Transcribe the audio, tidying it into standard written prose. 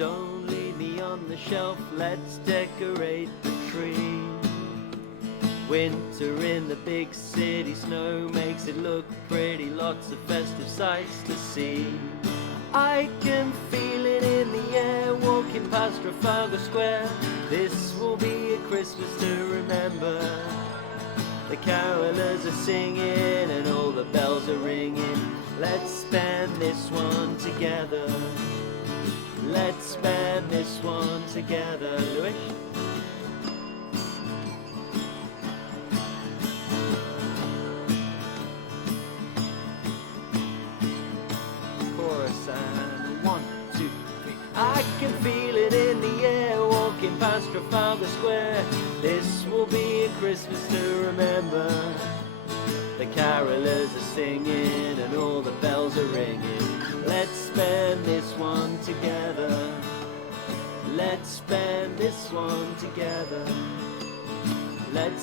don't leave me on the shelf, let's decorate the tree. Winter in the big city, snow makes it look pretty, lots of festive sights to see. I can feel it in the air, walking past Trafalgar Square. This will be a Christmas to remember. The carolers are singing and all the bells are ringing. Let's spend this one together. Let's spend this one together. Louis? Chorus and 1, 2, 3. I can feel it in the air, walking past Trafalgar Square. This will be a Christmas to remember. The carolers are singing and all the bells are ringing. Let's spend this one together. Let's spend this one together. Let's